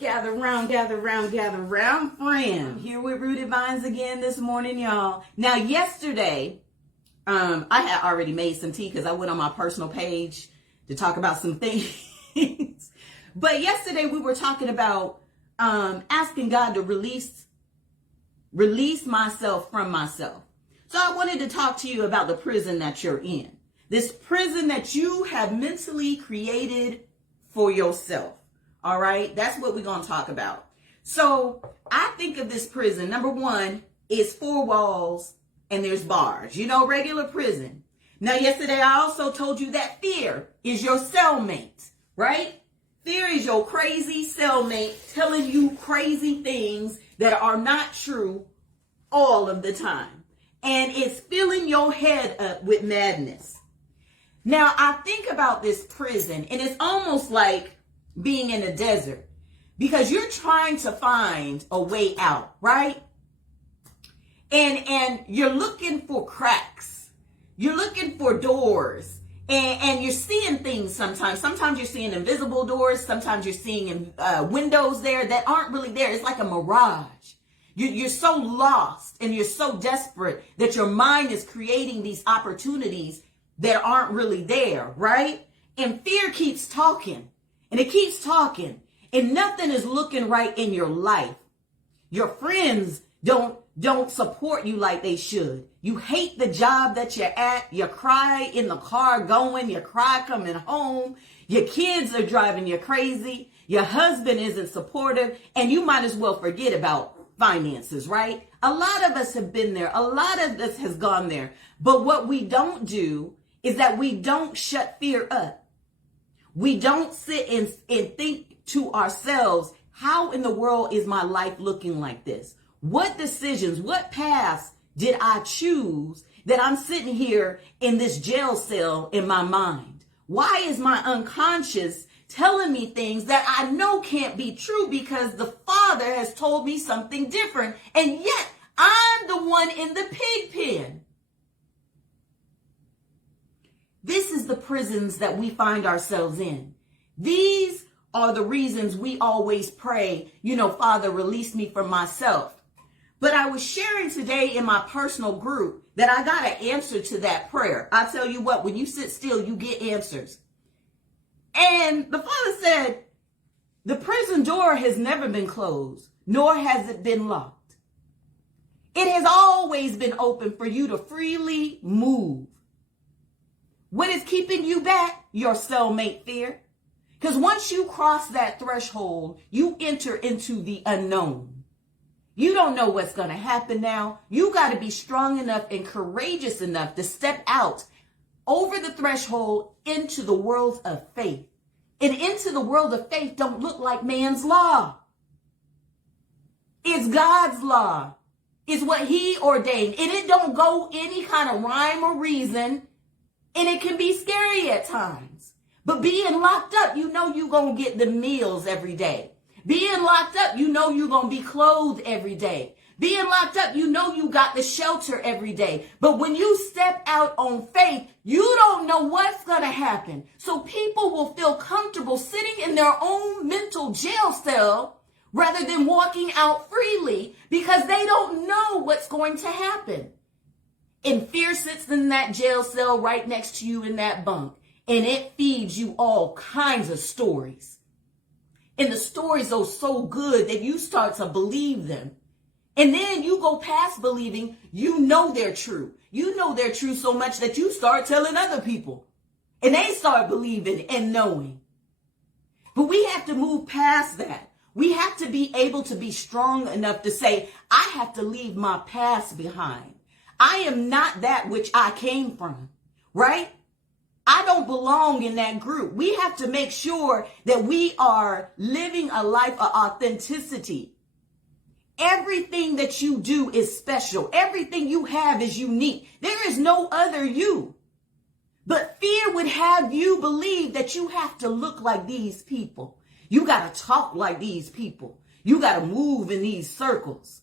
Gather round, friend. Here with Rooted Vines again this morning, y'all. Now, yesterday, I had already made some tea because I went on my personal page to talk about some things. But yesterday we were talking about asking God to release myself from myself. So I wanted to talk to you about the prison that you're in. This prison that you have mentally created for yourself. All right, that's what we're going to talk about. So I think of this prison. Number one is 4 walls and there's bars. You know, regular prison. Now, yesterday I also told you that fear is your cellmate, right? Fear is your crazy cellmate telling you crazy things that are not true all of the time. And it's filling your head up with madness. Now, I think about this prison and it's almost like being in a desert because you're trying to find a way out, right? And you're looking for cracks. You're looking for doors and you're seeing things sometimes. Sometimes you're seeing invisible doors. Sometimes you're seeing windows there that aren't really there. It's like a mirage. You're so lost and you're so desperate that your mind is creating these opportunities that aren't really there, right? And fear keeps talking. And it keeps talking, and nothing is looking right in your life. Your friends don't support you like they should. You hate the job that you're at. You cry in the car going. You cry coming home. Your kids are driving you crazy. Your husband isn't supportive, and you might as well forget about finances, right? A lot of us have been there. A lot of us has gone there. But what we don't do is that we don't shut fear up. We don't sit and think to ourselves, how in the world is my life looking like this? What decisions, what paths did I choose that I'm sitting here in this jail cell in my mind? Why is my unconscious telling me things that I know can't be true because the Father has told me something different, and yet I'm the one in the pig pen? This is the prisons that we find ourselves in. These are the reasons we always pray, Father, release me from myself. But I was sharing today in my personal group that I got an answer to that prayer. I tell you what, when you sit still, you get answers. And the Father said, the prison door has never been closed, nor has it been locked. It has always been open for you to freely move. What is keeping you back? Your cellmate fear. Because once you cross that threshold, you enter into the unknown. You don't know what's going to happen now. You got to be strong enough and courageous enough to step out over the threshold into the world of faith. And into the world of faith don't look like man's law. It's God's law. It's what he ordained. And it don't go any kind of rhyme or reason. And it can be scary at times. But being locked up, you're going to get the meals every day. Being locked up, you're going to be clothed every day. Being locked up, you got the shelter every day. But when you step out on faith, you don't know what's going to happen. So people will feel comfortable sitting in their own mental jail cell rather than walking out freely because they don't know what's going to happen. And fear sits in that jail cell right next to you in that bunk. And it feeds you all kinds of stories. And the stories are so good that you start to believe them. And then you go past believing, they're true. They're true so much that you start telling other people. And they start believing and knowing. But we have to move past that. We have to be able to be strong enough to say, I have to leave my past behind. I am not that which I came from, right? I don't belong in that group. We have to make sure that we are living a life of authenticity. Everything that you do is special. Everything you have is unique. There is no other you. But fear would have you believe that you have to look like these people. You got to talk like these people. You got to move in these circles.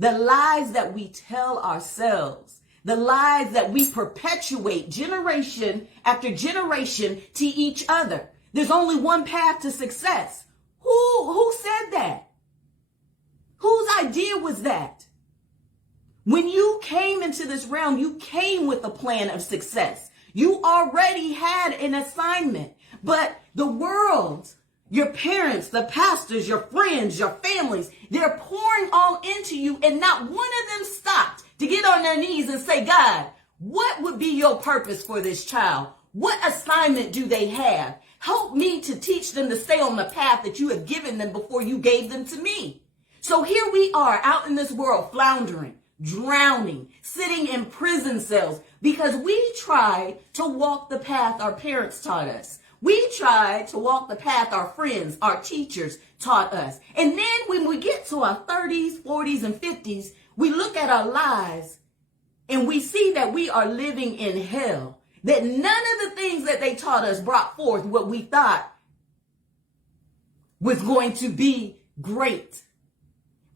The lies that we tell ourselves, the lies that we perpetuate generation after generation to each other. There's only one path to success. Who said that? Whose idea was that? When you came into this realm, you came with a plan of success. You already had an assignment, but the world, your parents, the pastors, your friends, your families, they're pouring all into you, and not one of them stopped to get on their knees and say, God, what would be your purpose for this child? What assignment do they have? Help me to teach them to stay on the path that you have given them before you gave them to me. So here we are out in this world, floundering, drowning, sitting in prison cells because we tried to walk the path our parents taught us. We tried to walk the path our friends, our teachers taught us. And then when we get to our 30s, 40s, and 50s, we look at our lives and we see that we are living in hell. That none of the things that they taught us brought forth what we thought was going to be great.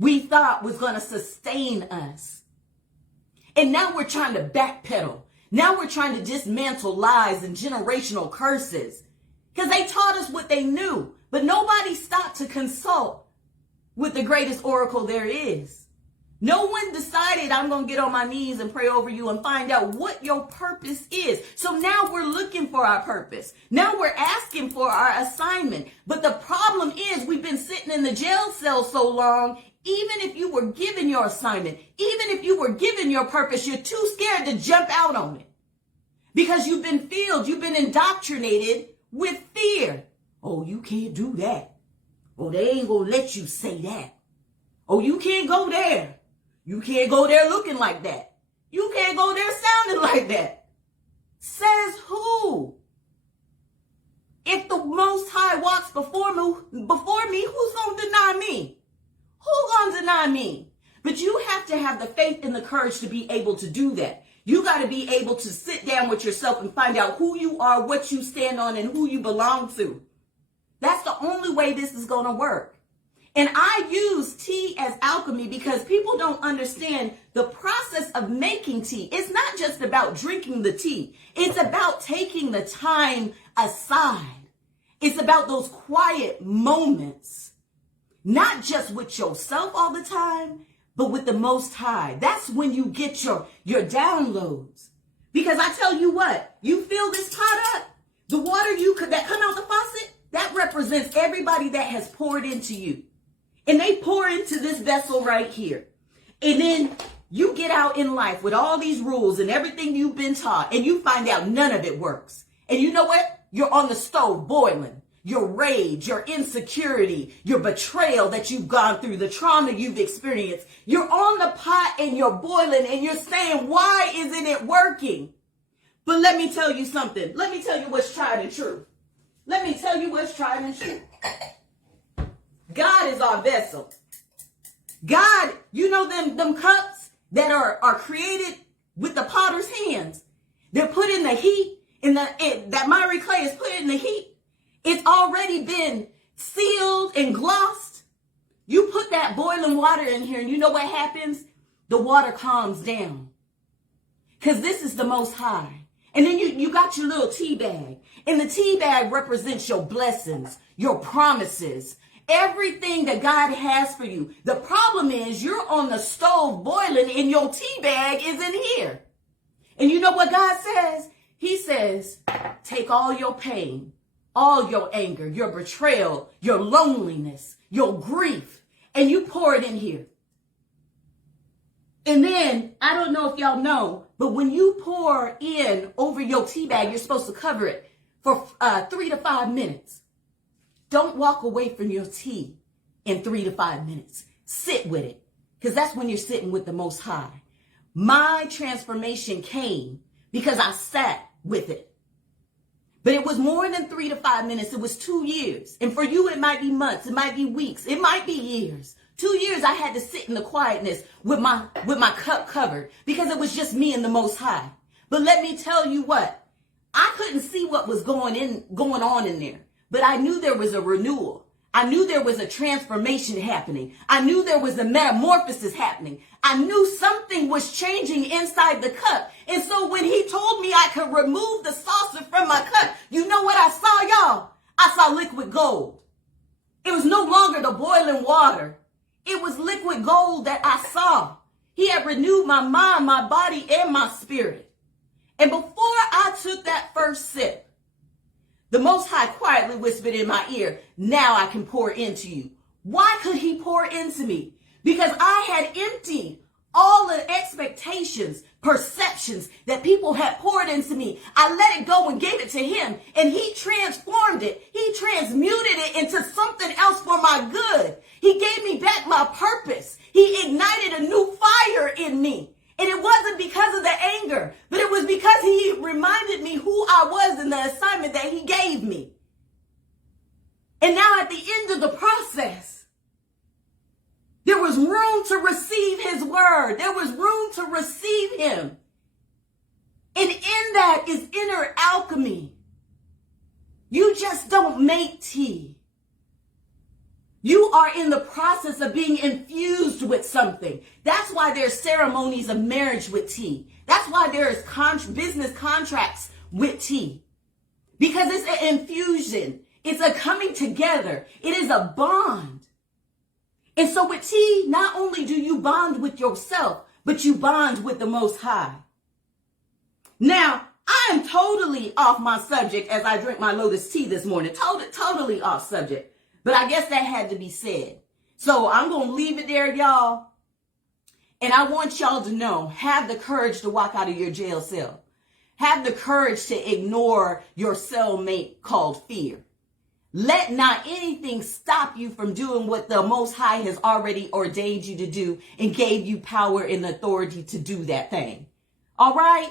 We thought was going to sustain us. And now we're trying to backpedal. Now we're trying to dismantle lies and generational curses. Because they taught us what they knew. But nobody stopped to consult with the greatest oracle there is. No one decided, I'm going to get on my knees and pray over you and find out what your purpose is. So now we're looking for our purpose. Now we're asking for our assignment. But the problem is we've been sitting in the jail cell so long, even if you were given your assignment, even if you were given your purpose, you're too scared to jump out on it. Because you've been filled, you've been indoctrinated with fear. Oh, you can't do that. Oh, they ain't going to let you say that. Oh, you can't go there. You can't go there looking like that. You can't go there sounding like that. Says who? If the Most High walks before me, who's going to deny me? Who's going to deny me? But you have to have the faith and the courage to be able to do that. You got to be able to sit down with yourself and find out who you are, what you stand on, and who you belong to. That's the only way this is going to work. And I use tea as alchemy because people don't understand the process of making tea. It's not just about drinking the tea. It's about taking the time aside. It's about those quiet moments, not just with yourself all the time, but with the Most High. That's when you get your downloads. Because I tell you what, you fill this pot up, the water that come out the faucet, that represents everybody that has poured into you. And they pour into this vessel right here. And then you get out in life with all these rules and everything you've been taught, and you find out none of it works. And you know what? You're on the stove boiling. Your rage, your insecurity, your betrayal that you've gone through, the trauma you've experienced. You're on the pot and you're boiling and you're saying, why isn't it working? But let me tell you something. Let me tell you what's tried and true. Let me tell you what's tried and true. God is our vessel. God, you know them cups that are created with the potter's hands. They're put in the heat, that miry clay is put in the heat. It's already been sealed and glossed. You put that boiling water in here and you know what happens? The water calms down. Because this is the Most High. And then you got your little tea bag. And the tea bag represents your blessings, your promises, everything that God has for you. The problem is you're on the stove boiling and your tea bag is in here. And you know what God says? He says, take all your pain, all your anger, your betrayal, your loneliness, your grief, and you pour it in here. And then, I don't know if y'all know, but when you pour in over your tea bag, you're supposed to cover it for 3 to 5 minutes. Don't walk away from your tea in 3 to 5 minutes. Sit with it, because that's when you're sitting with the Most High. My transformation came because I sat with it. But it was more than 3 to 5 minutes. It was 2 years. And for you, it might be months. It might be weeks. It might be years. 2 years I had to sit in the quietness with my cup covered because it was just me and the Most High. But let me tell you what, I couldn't see what was going on in there. But I knew there was a renewal. I knew there was a transformation happening. I knew there was a metamorphosis happening. I knew something was changing inside the cup. And so when he told me I could remove the saucer from my cup, you know what I saw, y'all? I saw liquid gold. It was no longer the boiling water. It was liquid gold that I saw. He had renewed my mind, my body, and my spirit. And before I took that first sip, the Most High quietly whispered in my ear, now I can pour into you. Why could he pour into me? Because I had emptied all the expectations, perceptions that people had poured into me. I let it go and gave it to him, and he transformed it. He transmuted it into something else for my good. He gave me back my purpose. He ignited a new fire in me. And it wasn't because of the anger, but it was because he reminded me who I was in the assignment that he gave me. And now at the end of the process, there was room to receive his word. There was room to receive him. And in that is inner alchemy. You just don't make tea. You are in the process of being infused with something. That's why there's ceremonies of marriage with tea. That's why there is business contracts with tea. Because it's an infusion. It's a coming together. It is a bond. And so with tea, not only do you bond with yourself, but you bond with the Most High. Now, I am totally off my subject as I drink my lotus tea this morning. Totally off subject. But I guess that had to be said. So I'm going to leave it there, y'all. And I want y'all to know, have the courage to walk out of your jail cell. Have the courage to ignore your cellmate called fear. Let not anything stop you from doing what the Most High has already ordained you to do and gave you power and authority to do that thing. All right?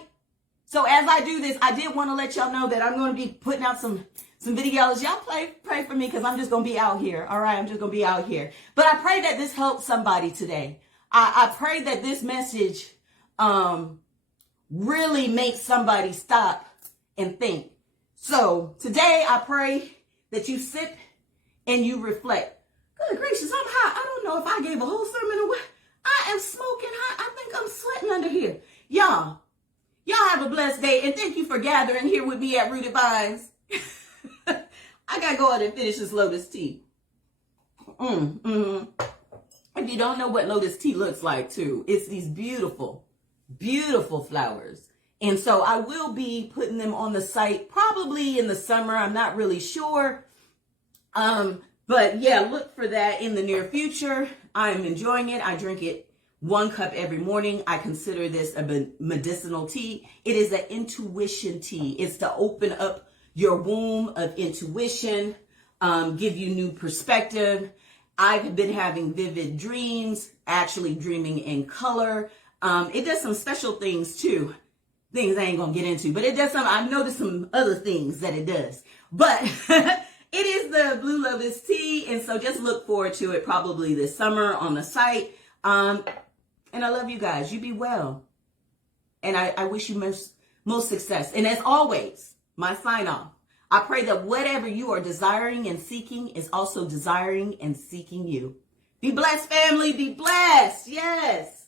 So as I do this, I did want to let y'all know that I'm going to be putting out some videos. Y'all pray for me because I'm just going to be out here. All right? I'm just going to be out here. But I pray that this helps somebody today. I pray that this message really makes somebody stop and think. So today I pray that you sit and you reflect. Good gracious, I'm hot. I don't know if I gave a whole sermon away. I am smoking hot. I think I'm sweating under here. Y'all have a blessed day, and thank you for gathering here with me at Rooted Vines. I got to go out and finish this lotus tea. If you don't know what lotus tea looks like, too, it's these beautiful, beautiful flowers. And so I will be putting them on the site probably in the summer. I'm not really sure. But yeah, look for that in the near future. I'm enjoying it. I drink it 1 cup every morning. I consider this a medicinal tea. It is an intuition tea. It's to open up your womb of intuition, give you new perspective. I've been having vivid dreams, actually dreaming in color. It does some special things too. Things I ain't gonna get into, but it does some. I've noticed some other things that it does, but it is the Blue Lotus tea, and so just look forward to it probably this summer on the site. And I love you guys. You be well, and I wish you most success. And as always, my sign off. I pray that whatever you are desiring and seeking is also desiring and seeking you. Be blessed, family. Be blessed. Yes.